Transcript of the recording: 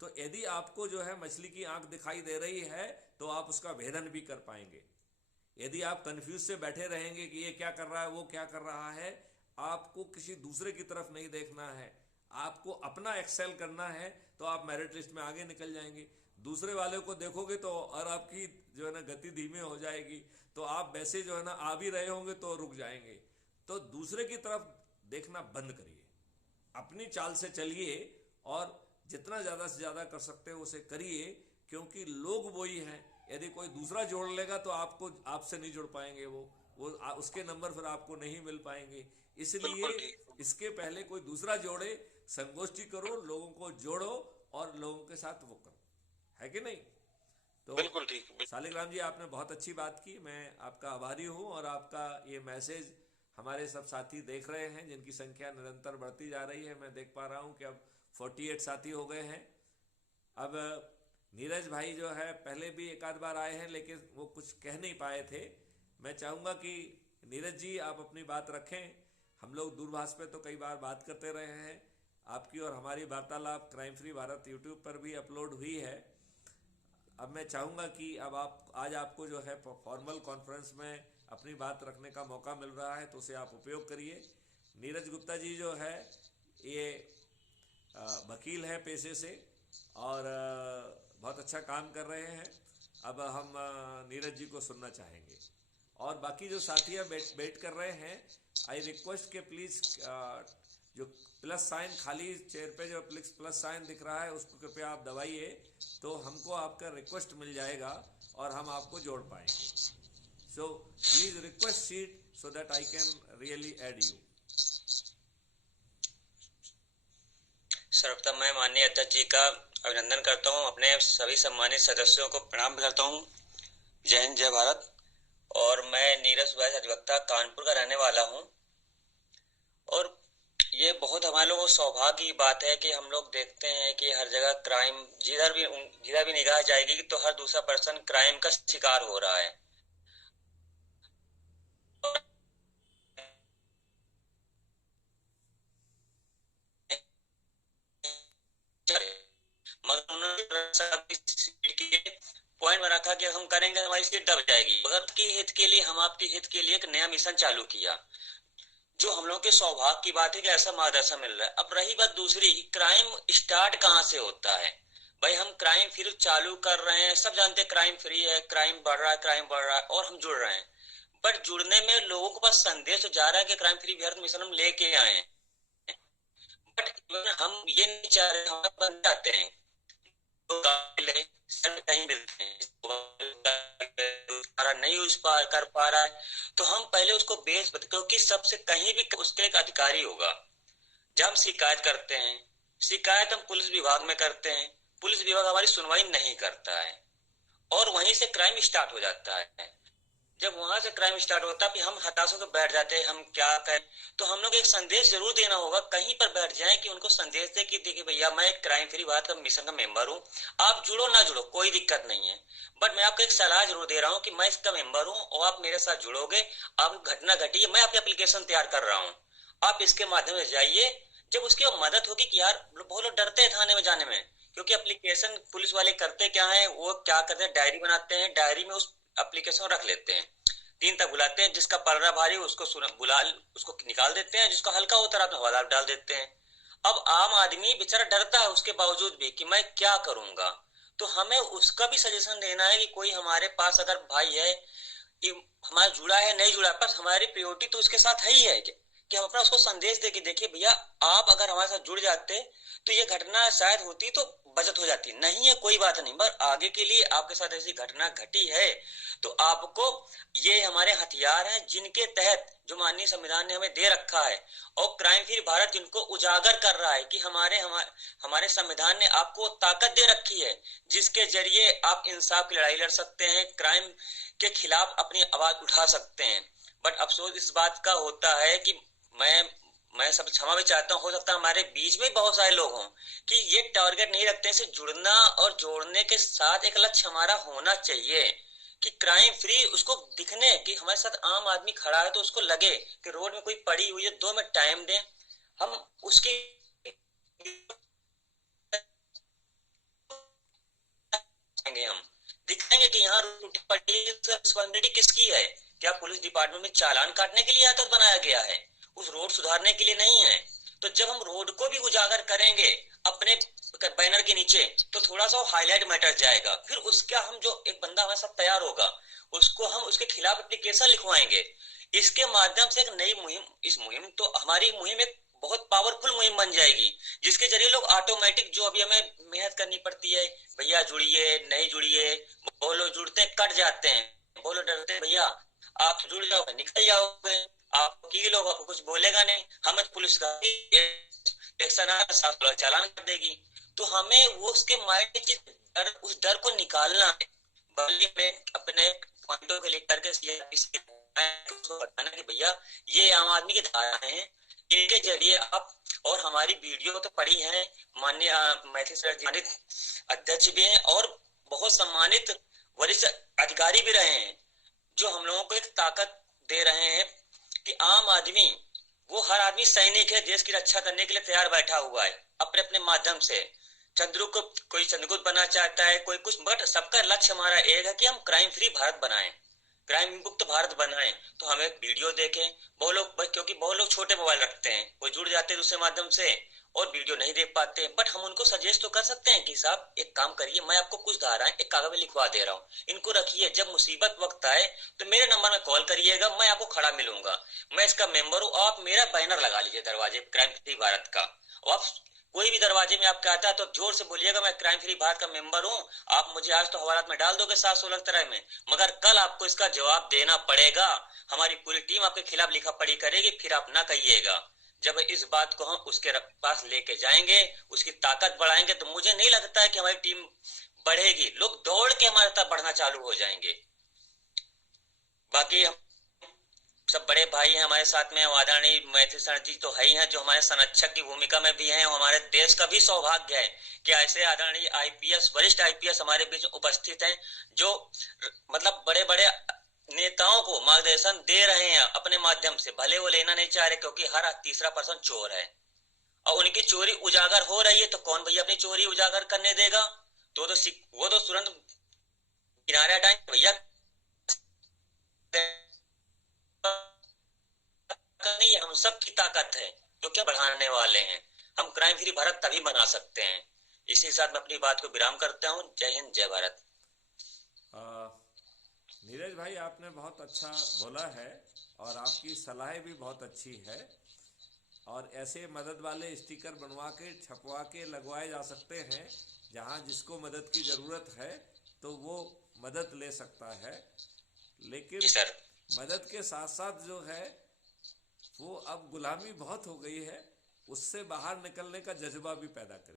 तो यदि आपको जो है मछली की आंख दिखाई दे रही है तो आप उसका भेदन भी कर पाएंगे। यदि आप कंफ्यूज से बैठे रहेंगे कि ये क्या कर रहा है वो क्या कर रहा है, आपको किसी दूसरे की तरफ नहीं देखना है, आपको अपना एक्सेल करना है, तो आप मेरिट लिस्ट में आगे निकल जाएंगे। दूसरे वाले को देखोगे तो और आपकी जो है ना गति धीमी हो जाएगी, तो आप वैसे जो है ना आ भी रहे होंगे तो रुक जाएंगे। तो दूसरे की तरफ देखना बंद करिए, अपनी चाल से चलिए और जितना ज़्यादा से ज़्यादा कर सकते हो उसे करिए, क्योंकि लोग वही हैं। यदि कोई दूसरा जोड़ लेगा तो आपको आपसे नहीं जुड़ पाएंगे, वो उसके नंबर फिर आपको नहीं मिल पाएंगे। इसलिए बिल्कुल ठीक। इसके पहले कोई दूसरा जोड़े, संगोष्ठी करो, लोगों को जोड़ो और लोगों के साथ वो करो, है कि नहीं? तो बिल्कुल ठीक। शालिग्राम जी, आपने बहुत अच्छी बात की, मैं आपका आभारी हूँ। और आपका ये मैसेज हमारे सब साथी देख रहे हैं, जिनकी संख्या निरंतर बढ़ती जा रही है। मैं देख पा रहा हूँ कि अब 48 साथी हो गए हैं। अब नीरज भाई जो है पहले भी एक आध बार आए हैं लेकिन वो कुछ कह नहीं पाए थे। मैं चाहूँगा कि नीरज जी आप अपनी बात रखें। हम लोग दूरभाष पे तो कई बार बात करते रहे हैं, आपकी और हमारी वार्तालाप क्राइम फ्री भारत यूट्यूब पर भी अपलोड हुई है। अब मैं चाहूँगा कि अब आप आज आपको जो है फॉर्मल कॉन्फ्रेंस में अपनी बात रखने का मौका मिल रहा है, तो उसे आप उपयोग करिए। नीरज गुप्ता जी जो है ये वकील हैं पेशे से और बहुत अच्छा काम कर रहे हैं। अब हम नीरज जी को सुनना चाहेंगे। और बाकी जो साथी बैठ बैठ कर रहे हैं, आई रिक्वेस्ट के प्लीज़ जो प्लस साइन खाली चेयर पे जो प्लस साइन दिख रहा है उसको कृपया आप दबाइए, तो हमको आपका रिक्वेस्ट मिल जाएगा और हम आपको जोड़ पाएंगे। So please request seat so that I can really add you. सर्वप्रथम मैं माननीय अध्यक्ष जी का अभिनंदन करता हूं, अपने सभी सम्मानित सदस्यों को प्रणाम करता हूं। जय हिंद, जय भारत। और मैं नीरज सुभाष अधिवक्ता कानपुर का रहने वाला हूं। और ये बहुत हमारे लोगों को सौभाग्य की बात है कि हम लोग देखते हैं कि हर जगह क्राइम, जिधर भी निगाह जाएगी तो हर दूसरा पर्सन क्राइम का शिकार हो रहा है। मगर उन्होंने पॉइंट बना था कि हम करेंगे हमारी सीट दब जाएगी, मगर आपके हित के लिए, हम आपके हित के लिए एक नया मिशन चालू किया, जो हम लोग के सौभाग्य की बात है कि ऐसा मार्गदर्शन मिल रहा है। अब रही बात दूसरी, क्राइम स्टार्ट कहाँ से होता है? भाई हम क्राइम फ्री चालू कर रहे हैं, सब जानते हैं क्राइम फ्री है, क्राइम बढ़ रहा है, क्राइम बढ़ रहा है, और हम जुड़ रहे हैं। बट जुड़ने में लोगों के पास संदेश तो जा रहा है कि क्राइम फ्री भारत मिशन हम लेके आए हैं, बट हम ये नहीं चाह रहे, हम बन जाते हैं तो कहीं मिलते हैं, नहीं यूज कर पा रहा है, तो हम पहले उसको बेस बता, क्योंकि सबसे कहीं भी उसके एक अधिकारी होगा। जब हम शिकायत करते हैं, शिकायत हम पुलिस विभाग में करते हैं, पुलिस विभाग हमारी सुनवाई नहीं करता है और वहीं से क्राइम स्टार्ट हो जाता है। जब वहां से क्राइम स्टार्ट होता है, हम हताश होकर बैठ जाते हैं, हम क्या करें? तो हम लोग एक संदेश जरूर देना होगा, कहीं पर बैठ जाए कि उनको संदेश दे कि देखिए भैया, मैं एक क्राइम फ्री भारत का मिशन का मेंबर हूँ, आप जुड़ो ना जुड़ो कोई दिक्कत नहीं है, बट मैं आपको एक सलाह जरूर दे रहा हूँ कि मैं इसका मेंबर हूँ और आप मेरे साथ जुड़ोगे, आप घटना घटी है, मैं आपकी एप्लीकेशन तैयार कर रहा हूँ, आप इसके माध्यम से जाइए। जब उसकी मदद होगी कि यार बहुत लोग डरते हैं थाने में जाने में, क्योंकि एप्लीकेशन पुलिस वाले करते क्या है, वो क्या करते हैं, डायरी बनाते हैं, डायरी में उस एप्लीकेशन रख लेते हैं, 3 तक बुलाते हैं, जिसका पलड़ा भारी उसको बुला, उसको निकाल देते हैं, जिसका हल्का होता है हवादार डाल देते हैं। अब आम आदमी बेचारा डरता है उसके बावजूद भी कि मैं क्या करूंगा। तो हमें उसका भी सजेशन देना है कि कोई हमारे पास अगर भाई है, हमारा जुड़ा है नहीं जुड़ा, बस हमारी प्रायोरिटी तो उसके साथ है ही है कि हम अपना उसको संदेश दे कि देखिए भैया, आप अगर हमारे साथ जुड़ जाते तो ये घटना शायद होती तो बचत हो जाती, नहीं है कोई बात नहीं, पर आगे के लिए आपके साथ ऐसी घटना घटी है तो आपको, ये हमारे हथियार हैं जिनके तहत जो माननीय संविधान ने हमें दे रखा है और क्राइम फ्री भारत जिनको उजागर कर रहा है कि हमारे संविधान ने आपको ताकत दे रखी है जिसके जरिए आप इंसाफ की लड़ाई लड़ सकते हैं, क्राइम के खिलाफ अपनी आवाज उठा सकते हैं। बट अफसोस इस बात का होता है कि मैं मैं सब क्षमा भी चाहता हूँ, हो सकता है हमारे बीच में बहुत सारे लोग हों कि ये टारगेट नहीं रखते, इसे जुड़ना और जोड़ने के साथ एक लक्ष्य हमारा होना चाहिए कि क्राइम फ्री उसको दिखने कि हमारे साथ आम आदमी खड़ा है तो उसको लगे कि रोड में कोई पड़ी हुई है, 2 मिनट टाइम दें, हम उसकी है कि यहाँ टूटी पड़ी रिस्पॉन्सिबिलिटी किसकी है? क्या पुलिस डिपार्टमेंट में चालान काटने के लिए आदत बनाया गया है? उस रोड सुधारने के लिए नहीं है। तो जब हम रोड को भी उजागर करेंगे अपने बैनर के नीचे, तो थोड़ा सा हाईलाइट मैटर जाएगा। फिर उसका हम जो एक बंदा हमारे साथ तैयार होगा, उसको हम उसके खिलाफ एप्लीकेशन लिखवाएंगे। इसके माध्यम से एक नई मुहिम, इस मुहिम तो हमारी मुहिम एक बहुत पावरफुल मुहिम बन जाएगी, जिसके जरिए लोग ऑटोमेटिक, जो अभी हमें मेहनत करनी पड़ती है, भैया जुड़िए नहीं जुड़िए, बहुत लोग जुड़ते हैं कट जाते हैं, बहुत लोग डरते हैं भैया आप जुड़ जाओ निकल जाओगे, आप वकील हो आपको कुछ बोलेगा नहीं, हमें पुलिस का चालान कर देगी। तो हमें वो उसके माइंड में उस डर को निकालना है। बल्कि में अपने पॉइंटों को लेकर के बताना कि भैया ये आम आदमी की धाराएं हैं, इनके जरिए आप, और हमारी वीडियो तो पड़ी है, माननीय मैथिली सर जी अध्यक्ष भी हैं और बहुत सम्मानित वरिष्ठ अधिकारी भी रहे हैं, जो हम लोगों को एक ताकत दे रहे हैं कि आम आदमी, वो हर आदमी सैनिक है, देश की रक्षा करने के लिए तैयार बैठा हुआ है अपने अपने माध्यम से। चंद्रू को कोई चंद्रगुप्त बनना चाहता है, कोई कुछ, बट सबका लक्ष्य हमारा एक है कि हम क्राइम फ्री भारत बनाएं, क्राइम मुक्त भारत बनाएं। तो हमें वीडियो देखें, बहुत लोग, क्योंकि बहुत लोग छोटे मोबाइल रखते हैं, वो जुड़ जाते हैं दूसरे माध्यम से और वीडियो नहीं देख पाते, बट हम उनको सजेस्ट तो कर सकते हैं कि साहब एक काम करिए, मैं आपको कुछ धाराएं एक कागज में लिखवा दे रहा हूँ, इनको रखिए, जब मुसीबत वक्त आए तो मेरे नंबर में कॉल करिएगा, मैं आपको खड़ा मिलूंगा, मैं इसका मेंबर हूँ, आप मेरा बैनर लगा लीजिए दरवाजे क्राइम फ्री भारत का। और आप कोई भी दरवाजे में आपका आता है तो जोर से बोलिएगा मैं क्राइम फ्री भारत का मेंबर हूँ, आप मुझे आज तो हवालात में डाल दोगे 716 तरह में, मगर कल आपको इसका जवाब देना पड़ेगा, हमारी पूरी टीम आपके खिलाफ लिखा पढ़ी करेगी, फिर आप ना कहिएगा। जब इस बात को हम उसके पास लेके जाएंगे, उसकी ताकत बढ़ाएंगे, तो मुझे नहीं लगता है कि हमारी टीम बढ़ेगी, लोग दौड़ के हमारे तरफ बढ़ना चालू हो जाएंगे। बाकी सब बड़े भाई हैं हमारे साथ में, आदरणीय मैथिली सर जी तो है ही हैं, जो हमारे संरक्षक की भूमिका में भी हैं, और हमारे देश का भी सौभाग्य है कि ऐसे आदरणीय आईपीएस, वरिष्ठ आईपीएस हमारे बीच उपस्थित हैं, जो मतलब बड़े बड़े नेताओं को मार्गदर्शन दे रहे हैं अपने माध्यम से, भले वो लेना नहीं चाह रहे, क्योंकि हर तीसरा पर्सन चोर है और उनकी चोरी उजागर हो रही है, तो कौन भैया अपनी चोरी उजागर करने देगा? तो वो तो तुरंत किनारे हटाएंगे भैया, नहीं, हम सब की ताकत है जो क्या बढ़ाने वाले हैं, हम क्राइम फ्री भारत तभी बना सकते हैं। इसी के साथ मैं अपनी बात को विराम करता हूँ। जय हिंद, जय भारत। नीरज भाई आपने बहुत अच्छा बोला है और आपकी सलाहें भी बहुत अच्छी है, और ऐसे मदद वाले स्टिकर बनवा के छपवा के लगवाए जा सकते हैं, जहाँ जिसको मदद की ज़रूरत है तो वो मदद ले सकता है। लेकिन मदद के साथ साथ जो है वो अब गुलामी बहुत हो गई है, उससे बाहर निकलने का जज्बा भी पैदा करे।